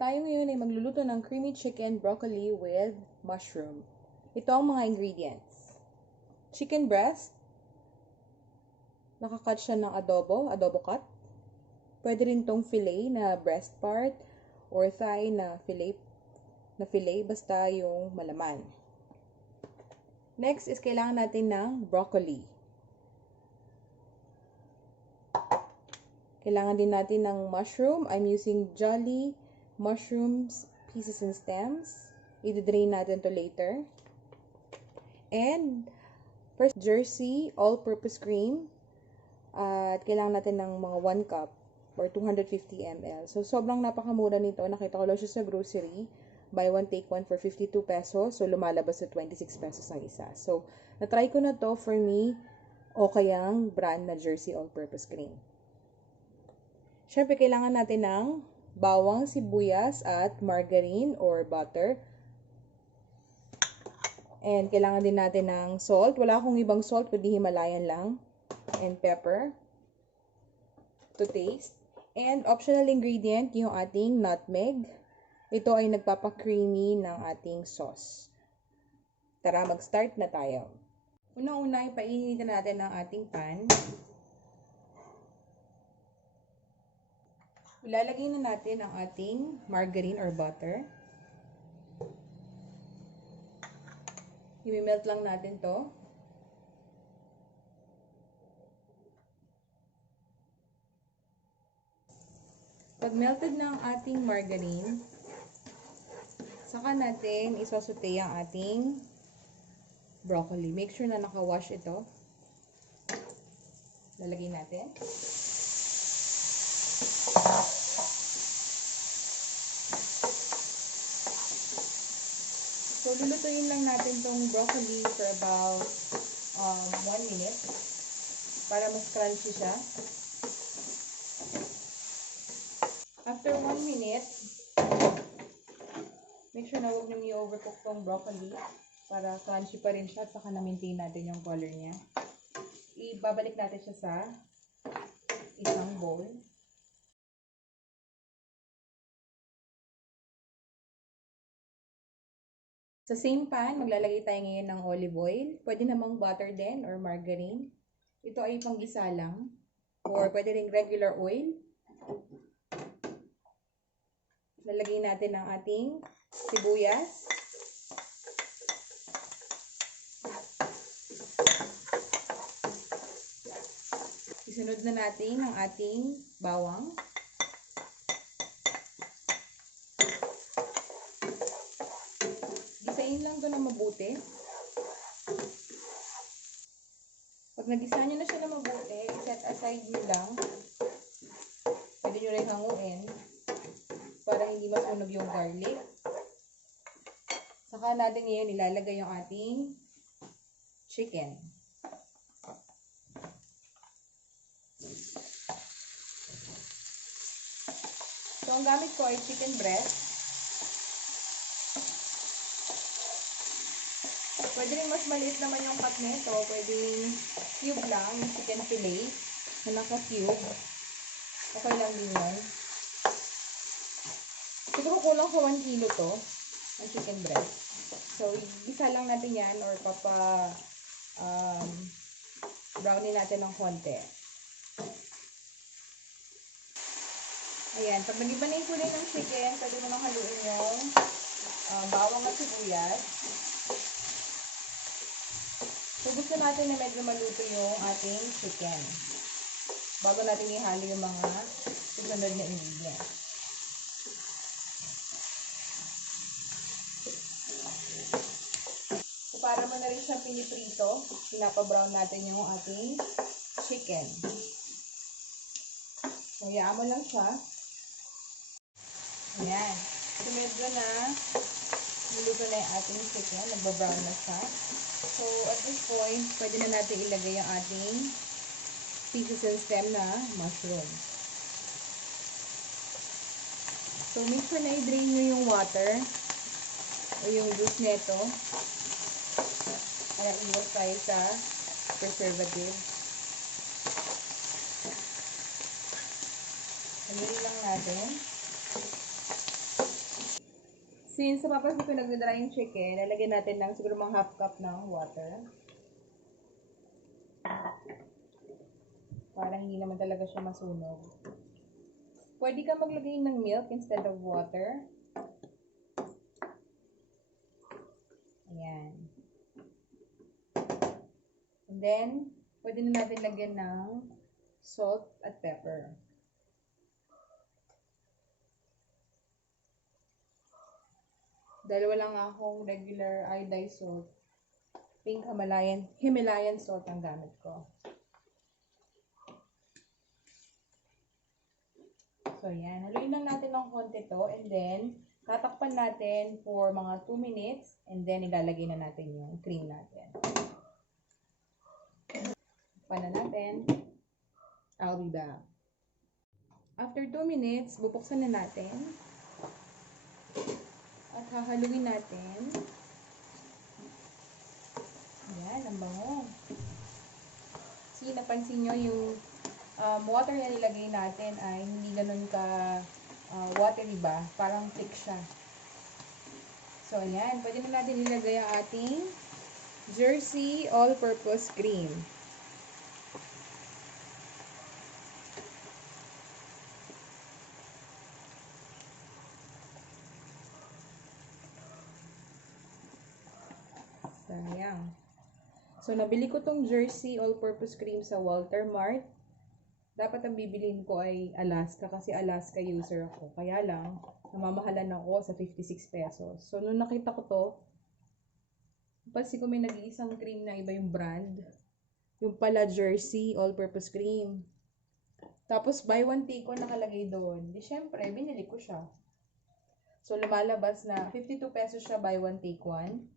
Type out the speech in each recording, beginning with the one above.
Tayo ngayon ay magluluto ng creamy chicken broccoli with mushroom. Ito ang mga ingredients. Chicken breast. Nakakat siya ng adobo cut. Pwede rin tong fillet na breast part or thigh na fillet, basta yung malaman. Next is kailangan natin ng broccoli. Kailangan din natin ng mushroom. I'm using Jolly mushrooms, pieces and stems. I-drain natin to later. And first, Jersey all-purpose cream. At kailangan natin ng mga 1 cup or 250 ml. So, sobrang napakamura nito. Nakita ko lang siya sa grocery. Buy one, take one for 52 pesos. So, lumalabas sa 26 pesos ang isa. So, na-try ko na to for me o kayang brand na Jersey all-purpose cream. Siyempre, kailangan natin ng bawang, sibuyas, at margarine or butter. And kailangan din natin ng salt. Wala akong ibang salt, kundi Himalayan lang. And pepper to taste. And optional ingredient, yung ating nutmeg. Ito ay nagpapa-creamy ng ating sauce. Tara, mag-start na tayo. Unang-una, ipainitin natin ang ating pan. Ilalagay na natin ang ating margarine or butter. I-melt lang natin to. Pag melted na ang ating margarine, saka natin isasaute ang ating broccoli. Make sure na naka-wash ito. Lalagay natin. So, lulutuin lang natin tong broccoli for about 1 minute para mas crunchy siya. After 1 minute, make sure na huwag nyo i-overcook tong broccoli para crunchy pa rin siya at saka na-maintain natin yung color niya. Ibabalik natin siya sa isang bowl. Sa same pan, maglalagay tayo ngayon ng olive oil. Pwede namang butter din or margarine. Ito ay panggisa lang. Or pwede rin regular oil. Lalagay natin ang ating sibuyas. Isunod na natin ang ating bawang. Gisain lang ito na mabuti. Pag nagisa nyo na siya na mabuti, set aside nyo lang. Pwede nyo rin hanguin para hindi masunog yung garlic. Saka natin ngayon ilalagay yung ating chicken. So, ang gamit ko ay chicken breast. Pwede rin mas maliit naman yung cut nito. Pwede cube lang, yung chicken fillet na naka-cube. Okay lang din yun. Siguro kulang sa 1 kilo to, ang chicken breast. So, isa lang natin yan or brownie natin ng konti. Ayan, pag nag-iba na yung kulay ng chicken, pwede mo nang haluin yung bawang at sibuyas. So, gusto natin na medyo maluto yung ating chicken bago natin ihalo yung mga susunod na ingredients. So, para mo na rin siyang piniprito, pinapa-brown natin yung ating chicken. So, hayaan mo lang siya. Ayan. So, medyo na niluto na yung ating chicken. Nagba-brown na siya. So, at this point, pwede na natin ilagay yung ating pieces and stem na mushroom. So, make sure na i-drain nyo yung water o yung juice nito. Kaya iwas tayo sa preservative. Haluin lang natin. Since napapansin ko nagdadry yung chicken, lalagyan natin ng siguro mga half cup ng water. Para hindi naman talaga siya masunog. Pwede ka maglagay ng milk instead of water. Ayan. And then, pwede na natin lagyan ng salt at pepper. Dahil wala nga akong regular iodized salt, pink Himalayan salt ang gamit ko. So, yan. Haluin lang natin ng konti to and then, tatakpan natin for mga 2 minutes and then, ilalagay na natin yung cream natin. Takpan na natin. I'll be back. After 2 minutes, bubuksan na natin. At hahaluin natin. Ayan, ang bango. See, napansin nyo yung water na nilagay natin ay hindi ganun ka watery ba? Parang thick siya. So, ayan. Pwede na natin ilagay ang ating Jersey all-purpose cream. Ayan. So, nabili ko tong Jersey all-purpose cream sa Walter Mart. Dapat ang bibilin ko ay Alaska kasi Alaska user ako. Kaya lang, namamahalan ako sa 56 pesos. So, nung nakita ko to, pansin ko may nag-iisang cream na iba yung brand. Yung pala Jersey all-purpose cream. Tapos, buy one take one nakalagay doon. Di syempre, binili ko siya. So, lumalabas na 52 pesos siya buy one take one.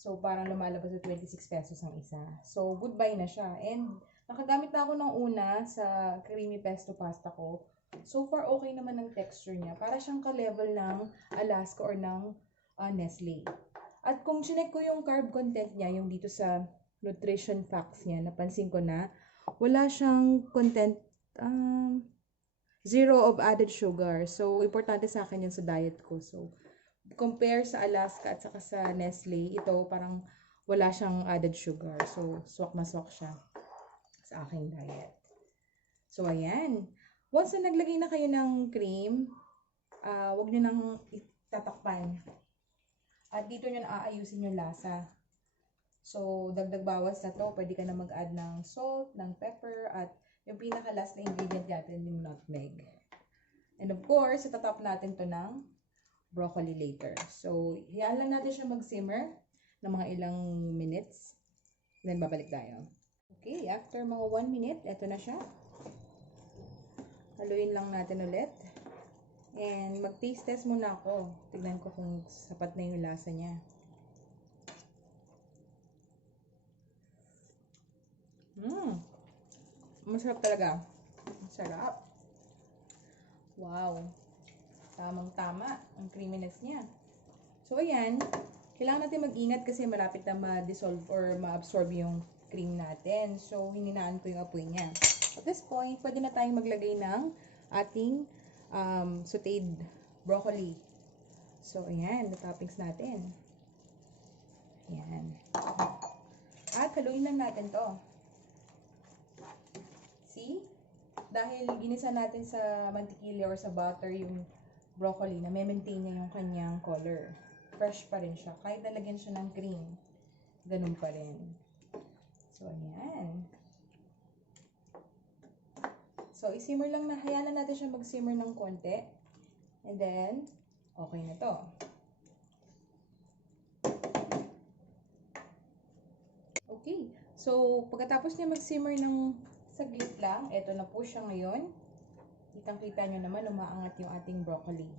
So, parang lumalabas na 26 pesos ang isa. So, goodbye na siya. And, nakagamit na ako ng una sa creamy pesto pasta ko. So far, okay naman ang texture niya. Para siyang ka-level ng Alaska or ng Nestle. At kung chinek ko yung carb content niya, yung dito sa nutrition facts niya, napansin ko na wala siyang content, zero of added sugar. So, importante sa akin yun sa diet ko. So, compare sa Alaska at saka sa Nestle, ito parang wala siyang added sugar. So, swak na swak siya sa aking diet. So, ayan. Once na naglagay na kayo ng cream, huwag nyo nang itatakpan. At dito nyo na aayusin yung lasa. So, dagdag bawas na to. Pwede ka na mag-add ng salt, ng pepper, at yung pinaka-last na ingredient natin, yung nutmeg. And of course, itatop natin to ng broccoli later. So, hayaan lang natin siya mag-simmer ng mga ilang minutes. Then, babalik tayo. Okay, after mga 1 minute, eto na siya. Haluin lang natin ulit. And, mag-taste test muna ako. Tignan ko kung sapat na yung lasa niya. Masarap talaga. Masarap. Wow. Tamang-tama ang creaminess niya. So, ayan. Kailangan natin mag-ingat kasi malapit na ma-dissolve or ma-absorb yung cream natin. So, hininaan ko yung apoy niya. At this point, pwede na tayong maglagay ng ating sauteed broccoli. So, ayan. The toppings natin. Ayan. At haluin lang natin to. See? Dahil ginisa natin sa mantikilya or sa butter yung broccoli, na may maintain niya yung kanyang color. Fresh pa rin siya. Kahit nalagyan siya ng cream, ganun pa rin. So, ayan. So, isimmer lang na, hayaan natin siya mag-simmer ng konti. And then, okay na to. Okay. So, pagkatapos niya mag-simmer ng saglit lang, eto na po siya ngayon. Kitang-kita nyo naman, umaangat yung ating broccoli.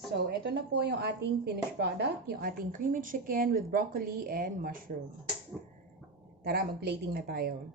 So, ito na po yung ating finished product, yung ating creamy chicken with broccoli and mushroom. Tara, mag-plating na tayo.